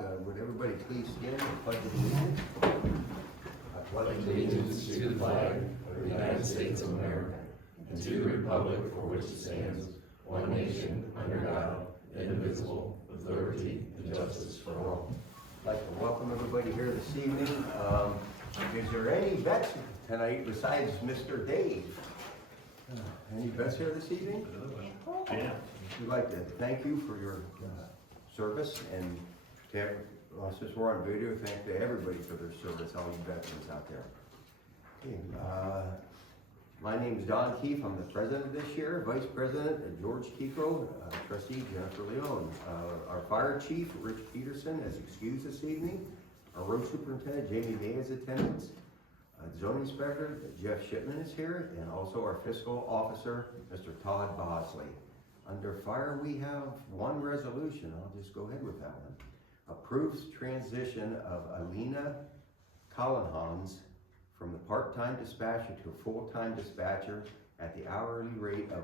Would everybody please stand and pledge allegiance? I pledge Allegiance to the flag of the United States of America and to the republic for which it stands, one nation, under God, indivisible, with liberty and justice for all. I'd like to welcome everybody here this evening. Is there any vets tonight besides Mr. Dave? Any vets here this evening? Yeah. We'd like to thank you for your service, and since we're on video, thank to everybody for their service, all you veterans out there. Okay, my name is Don Keefe. I'm the president this year. Vice President George Kiko, trustee Jennifer Leone. Our fire chief Rich Peterson is excused this evening. Our road superintendent Jamie May is attendance. Zoning inspector Jeff Shipman is here, and also our fiscal officer Mr. Todd Bosley. Under fire, we have one resolution. I'll just go ahead with that one. Approves transition of Alina Collinhans from the part-time dispatcher to a full-time dispatcher at the hourly rate of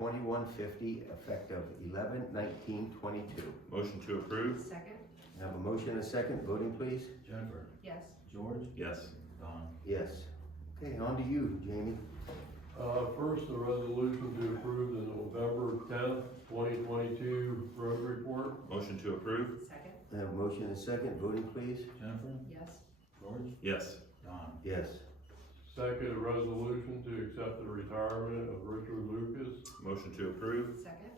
$21.50 effective 11/19/22. Motion to approve? Second? I have a motion and a second. Voting, please. Jennifer, Yes. George, Yes. Don. Yes. Okay, on to you, Jamie. First, the resolution to approve the November 10th, 2022 road report. Motion to approve? Second? I have a motion and a second. Voting, please. Jennifer, Yes. George, Yes. Don. Yes. Second, a resolution to accept the retirement of Richard Lucas. Motion to approve? Second?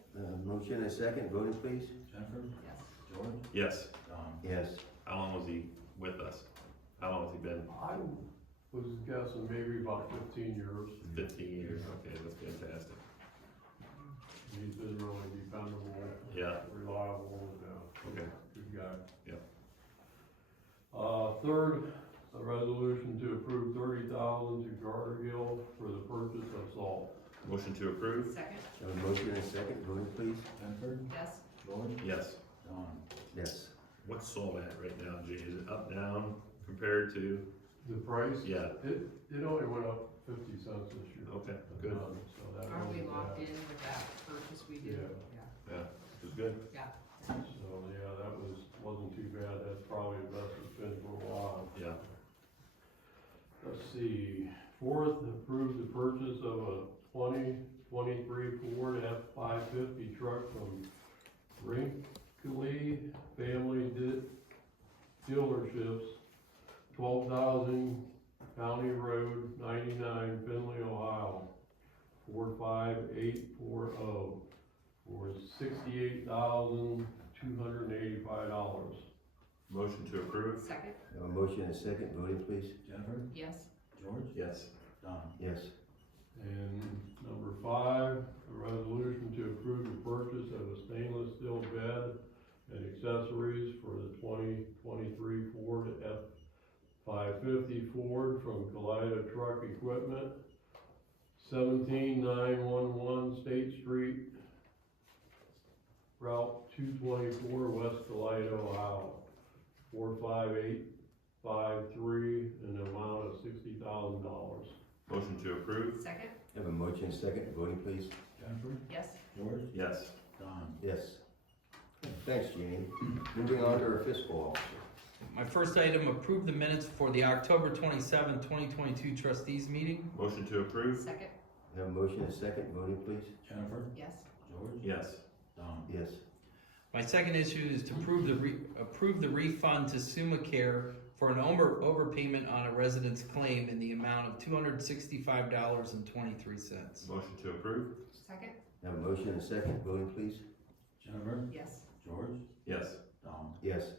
Motion and a second. Voting, please. Jennifer, Yes. George, Yes. Don. Yes. How long was he with us? How long has he been? I was guessing maybe about 15 years. 15 years, okay, that's fantastic. He's been really dependable. Yeah. Reliable, yeah. Okay. Good guy. Yep. Third, a resolution to approve $30,000 to Garterville for the purchase of salt. Motion to approve? Second? I have a motion and a second. Voting, please. Jennifer, Yes. George, Yes. Don. Yes. What's salt at right now, Jay? Is it up, down, compared to? The price? Yeah. It only went up 50 cents this year. Okay, good. So that Are we wasn't locked bad. in with that purchase we did? Yeah. Yeah, it was good. Yeah. So, yeah, that wasn't too bad. That's probably the best it's been for a while. Yeah. Let's see. Fourth, approve the purchase of a 2023 Ford F-550 truck from Rinkley Family Dealerships, 12,000 County Road 99, Findlay, Ohio, 45840 for $68,285. Motion to approve? Second? I have a motion and a second. Voting, please. Jennifer, Yes. George, Yes. Don. Yes. And number 5, a resolution to approve the purchase of a stainless steel bed and accessories for the 2023 Ford F-550 Ford from Kaleida Truck Equipment, 17911 State Street, Route 224, West Kaleida, Ohio, 45853, in the amount of $60,000. Motion to approve? Second? I have a motion and a second. Voting, please. Jennifer, Yes. George, Yes. Don. Yes. Thanks, Jamie. Moving on to our fiscal officer. My first item, approve the minutes for the October 27, 2022 trustees meeting. Motion to approve? Second? I have a motion and a second. Voting, please. Jennifer, Yes. George, Yes. Don. Yes. My second issue is to approve the refund to SumaCare for an overpayment on a resident's claim in the amount of $265.23. Motion to approve? Second? I have a motion and a second. Voting, please. Jennifer, Yes. George, Yes. Don. Yes.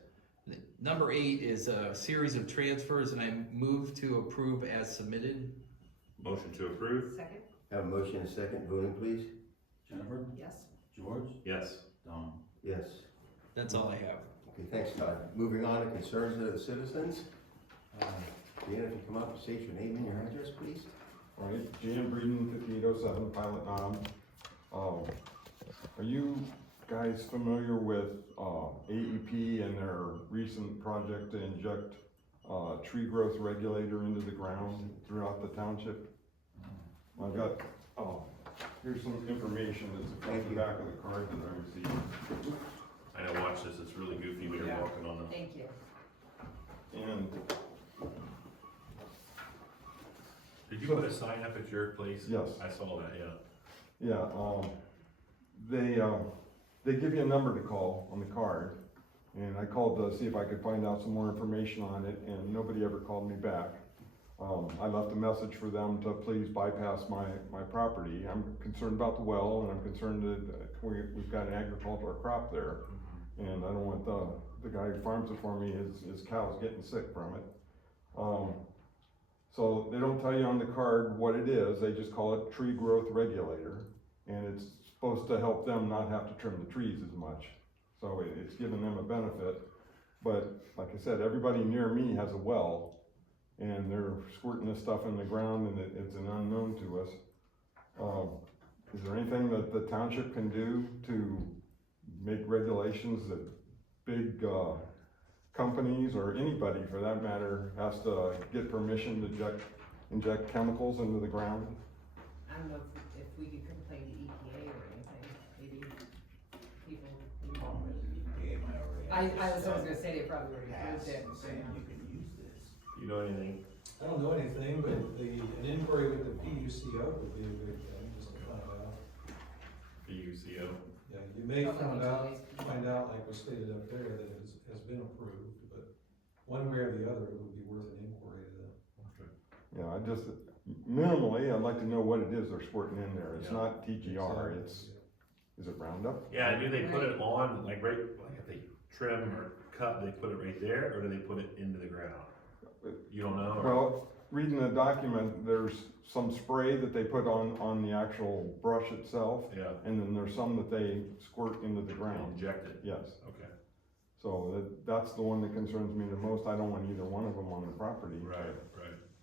Number 8 is a series of transfers, and I move to approve as submitted. Motion to approve? Second? I have a motion and a second. Voting, please. Jennifer, Yes. George, Yes. Don. Yes. That's all I have. Okay, thanks, Todd. Moving on to concerns of the citizens. Dan, if you come up and state your name and your address, please. All right, Jan Breeden, 5807 Pilot Nom. Are you guys familiar with AEP and their recent project to inject tree growth regulator into the ground throughout the township? I've got, here's some information that's across the back of the card that I received. I know, watch this, it's really goofy when you're walking on the. Thank put a sign up at your place? Yes. I saw that, yeah. Yeah, they give you a number to call on the card, and I called to see if I could find out some more information on it, and nobody ever called me back. I left a message for them to please bypass my property. I'm concerned about the well, and I'm concerned that we've got an agricultural crop there, and I don't want the guy who farms it for me, his cows getting sick from it. So they don't tell you on the card what it is, they just call it tree growth regulator, and it's supposed to help them not have to trim the trees as much. So it's giving them a benefit, but like I said, everybody near me has a well, and they're squirting this stuff in the ground, and it's an unknown to us. Is there anything that the township can do to make regulations that big, companies, or anybody for that matter, has to get permission to inject chemicals into the ground? I don't know if we could complain to EPA or anything, maybe people. I was gonna say they probably already approved it. You know anything? I don't know anything, but an inquiry with the PUCO would be a good thing, just to find out. PUCO? Yeah, you may Public utilities. find out, like was stated up there, that it has been approved, but one way or the other, it would be worth an inquiry to them. Yeah, I just, minimally, I'd like to know what it is they're squirting in there. It's Yeah. not TGR, Exactly. is it Roundup? Yeah, do they put it on, like if they trim or cut, they put it right there, or do they put it into the ground? You don't know? or- Well, reading the document, there's some spray that they put on the actual brush itself, Yeah, and then there's some that they squirt into the ground. inject it, Yes, okay, so that's the one that concerns me the most. I don't want either one of them on the property. right.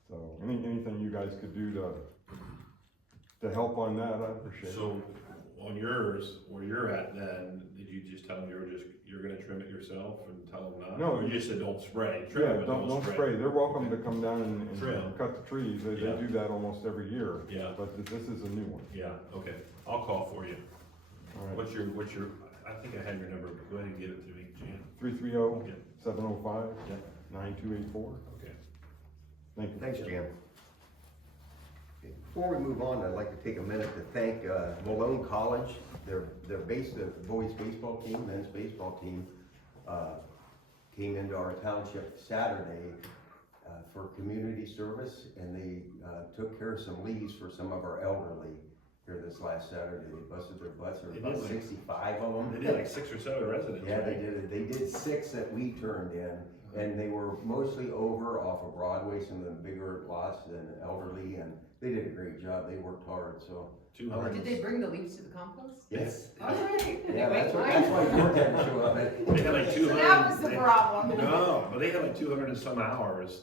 So anything you guys could do to help on that, I'd appreciate it. So, on yours, where you're at then, did you just tell them you're gonna trim it yourself and tell them not? No. Or you just said don't spray, trim Yeah, it, but don't spray. They're welcome to come down and Trim. cut the trees. They Yeah. do that almost every year. Yeah. But this is a new one. Yeah, okay, I'll call for you. All right. What's your, I think I have your number, but go ahead and give it to me, Jan. 330-705-9284. Okay. Thank you. Thanks, Jim. Okay, before we move on, I'd like to take a minute to thank Malone College. They're based, the boys baseball team, men's baseball team, came into our township Saturday for community service, and they took care of some leaves for some of our elderly here this last Saturday. They busted their butts, there were They about did like- 65 of them. They did like 6 or 7 residents, Yeah, they right? did it. They did 6 that we turned in, and they were mostly over off of Broadway, some of the bigger lots and elderly, and they did a great job. They worked hard, so. 200. Did they bring the leaves to the compost? Yes. Alright. Yeah, that's why George had to show up. They had like 200. So that was the problem. No, but they had like 200 and some hours,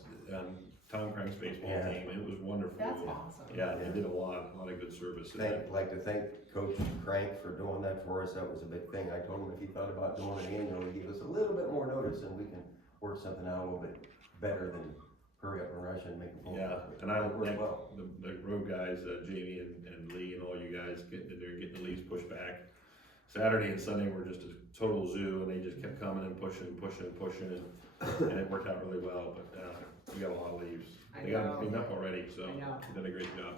Tom Crank's baseball Yeah. team, it was wonderful. That's awesome. Yeah, they did a lot of good service. Like to thank Coach Crank for doing that for us. That was a big thing. I told him if he thought about doing it annually, give us a little bit more notice and we can work something out a little bit better than hurry up and rush and make a phone. Yeah, and I It worked thank well. the road guys, Jamie and Lee and all you guys getting the leaves pushed back. Saturday and Sunday were just a total zoo, and they just kept coming and pushing, and it worked out really well, but, we got a lot of leaves. They got them cleaned up already, so I know. they did a great job.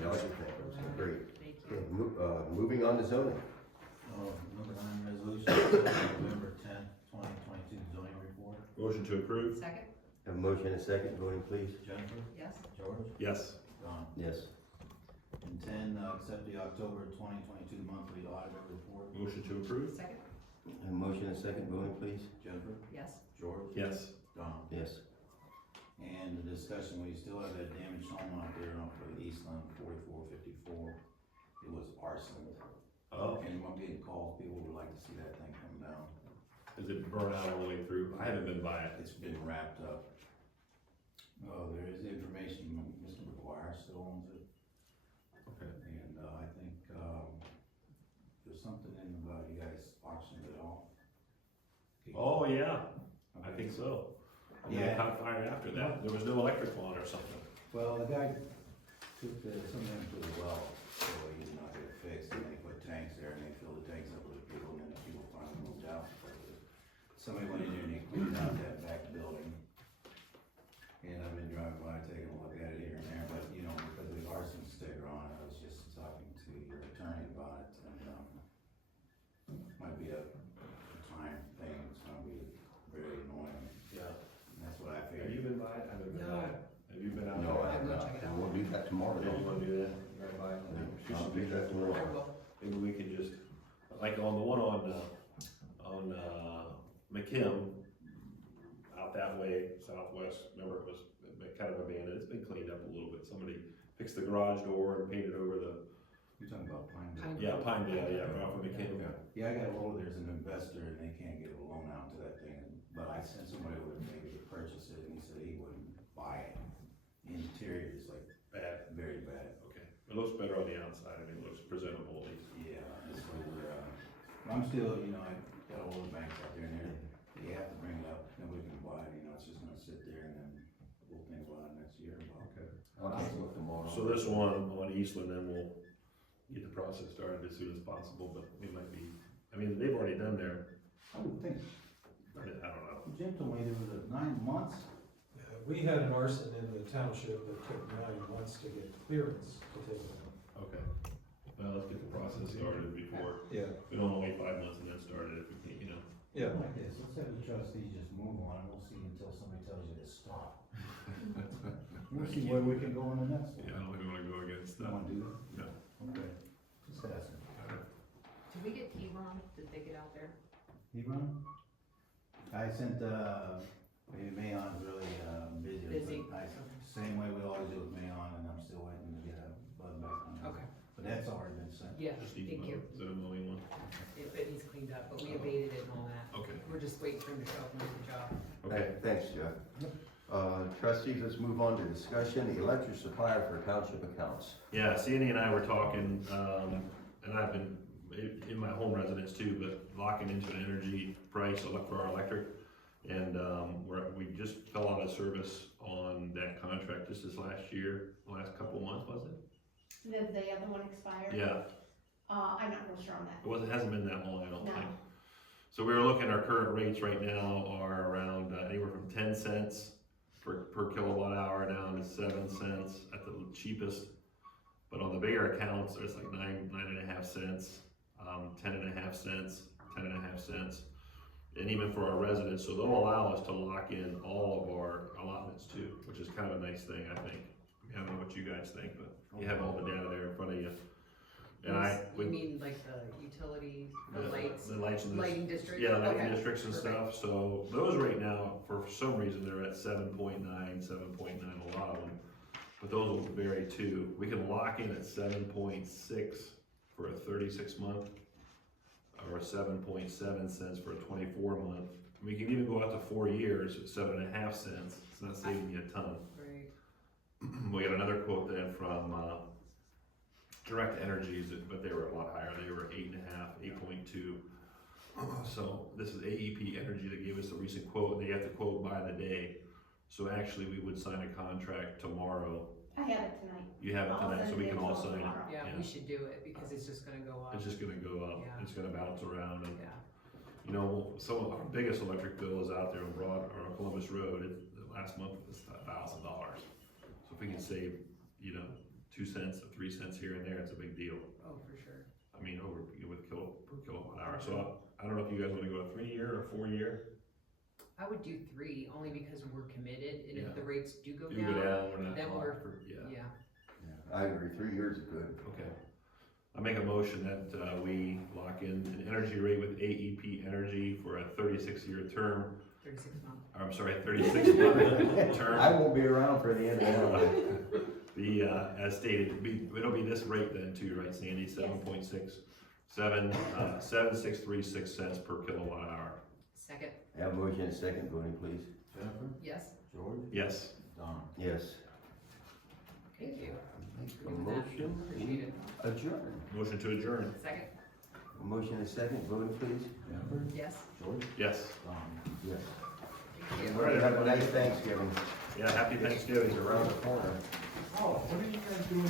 Yeah, I think it was great. Thank Okay, you. moving on to zoning. Number 9 resolution, November 10th, 2022 zoning report. Motion to approve? Second? Have a motion and a second, voting please. Jennifer, Yes? George, Yes. Don. Yes. And 10, accept the October 2022 monthly auditor report. Motion to approve? Second? Have a motion and a second, voting please. Jennifer, Yes. George, Yes. Don. Yes. And the discussion, we still have that damaged home out there off of Eastland 4454. It was arson. Oh, And I'm getting calls, people would like to see that thing come down. is it burn out all the way through? I haven't been by it. It's been wrapped up. There is information, Mr. McGuire still owns it. Okay. And, I think, there's something in about you guys auctioned it off. Oh, yeah, I think so. And then it Yeah. caught fire after that. There was no electric on or something. Well, the guy took some of them to the well, so he did not get it fixed, and they put tanks there, and they filled the tanks up with people, and then the people finally moved out. Somebody went in there and they cleaned out that back building. And I've been driving by, taking a look at it here and there, but, you know, like on the one on McKim, out that way, southwest, remember it was kind of abandoned, it's been cleaned up a little bit, somebody fixed the garage door and painted over the, You're talking about Pineville? yeah, Pinedale, yeah, right off of McKim. Yeah, I got hold of, there's an investor and they can't get a loan out to that thing, but I sent somebody over maybe to purchase it and he said he wouldn't buy it. The interior is like Bad, very bad. okay, it looks better on the outside, I mean, it looks presentable at least. Yeah, that's what we're, I'm still, you know, I got all the banks out there and they have to bring it up, nobody can buy it, you know, it's just gonna sit there and then we'll think about it next year. Okay. I'll take a look tomorrow. So this one on Eastland, then we'll get the process started as soon as possible, but it might be, I mean, they've already done their, I would think, I don't know. Jim told me there was a 9 months. We had an arson in the township that took 9 months to get clearance to take it out. Okay, well, let's get the process started before, Yeah. we don't wanna wait 5 months and then start it if we can't, you know. Yeah. Like this, let's have the trustees just move on, and we'll see until somebody tells you to stop. We'll see where we can go on the next one. Yeah, I don't think we wanna go against You that. wanna do that? No. Okay. Just asking. Did we get T-Ron to take it out there? You run? I sent, maybe Mayon's really, busy. Busy. But same way we always do with Mayon, and I'm still waiting to get a button back on it. Okay. But that's already been sent. Yeah, Just need thank to you. mow. Is it a mowing one? It needs cleaned up, but we abated it and all that. Okay. We're just waiting for him to show up and do the job. Okay, Thanks, Jeff. Trustees, let's move on to discussion, the electric supplier for township accounts. yeah, Sandy and I were talking, and I've been in my home residence too, but locking into an energy price for our electric. And, we just fell out of service on that contract just this last year, last couple months, was it? The other one expired? Yeah, I'm not real sure on that. it hasn't been that long, I don't No. think. So we were looking, our current rates right now are around anywhere from 10 cents per kilowatt hour down to 7 cents at the cheapest. But on the bigger accounts, it's like 9.5 cents, 10.5 cents, 10.5 cents. And even for our residents, so they'll allow us to lock in all of our allotments too, which is kind of a nice thing, I think. I don't know what you guys think, but you have all the data there in front of you. And You mean like the utilities, the lights, The lights and the. lighting district? Yeah, lighting Okay, districts and perfect. stuff, so those right now, for some reason, they're at 7.9, a lot of them. But those will vary too. We can lock in at 7.6 for a 36 month, or 7.7 cents for a 24 month. We can even go out to 4 years at 7.5 cents, it's not saving you a ton. Right. We got another quote then from, Direct Energies, but they were a lot higher, they were 8.5, 8.2. So this is AEP Energy that gave us a recent quote, they have to quote by the day. So actually, we would sign a contract tomorrow. I have it tonight. You have it I'll tonight, so send we it can to all you sign it. tomorrow. Yeah, Yeah. we should do it because it's just gonna go up. It's just gonna go up, Yeah. it's gonna bounce around, and Yeah. you know, some of our biggest electric bill is out there on or on Columbus Road, last month was $1,000. So if we can save, 2 cents or 3 cents here and there, it's a big deal. Oh, for sure. I mean, per kilowatt hour, so I don't know if you guys wanna go a 3-year or 4-year? I would do 3, only because we're committed, and Yeah. if the rates do go Do go down, down, we're not then locked we're- for, yeah, yeah. I agree, 3 years is good. okay. I make a motion that, we lock in an energy rate with AEP Energy for a 36-year term, 36 months. or I'm sorry, 36-month term. I won't be around for the end of that. As stated, it'll be this rate then too, right, Sandy? 7.6, 7.636 cents per kilowatt hour. Second, Have a motion and second, voting please. Jennifer? yes, George? Yes. Don? Yes. thank you. Make a Doing that. motion, Appreciate it. adjourn. Motion to adjourn. Second, Motion and second, voting please. Jennifer? yes, George? Yes. Don? Yes. thank you. All right, have a nice Thanksgiving. Yeah, happy Thanksgiving. Around the corner. Oh, what are you guys doing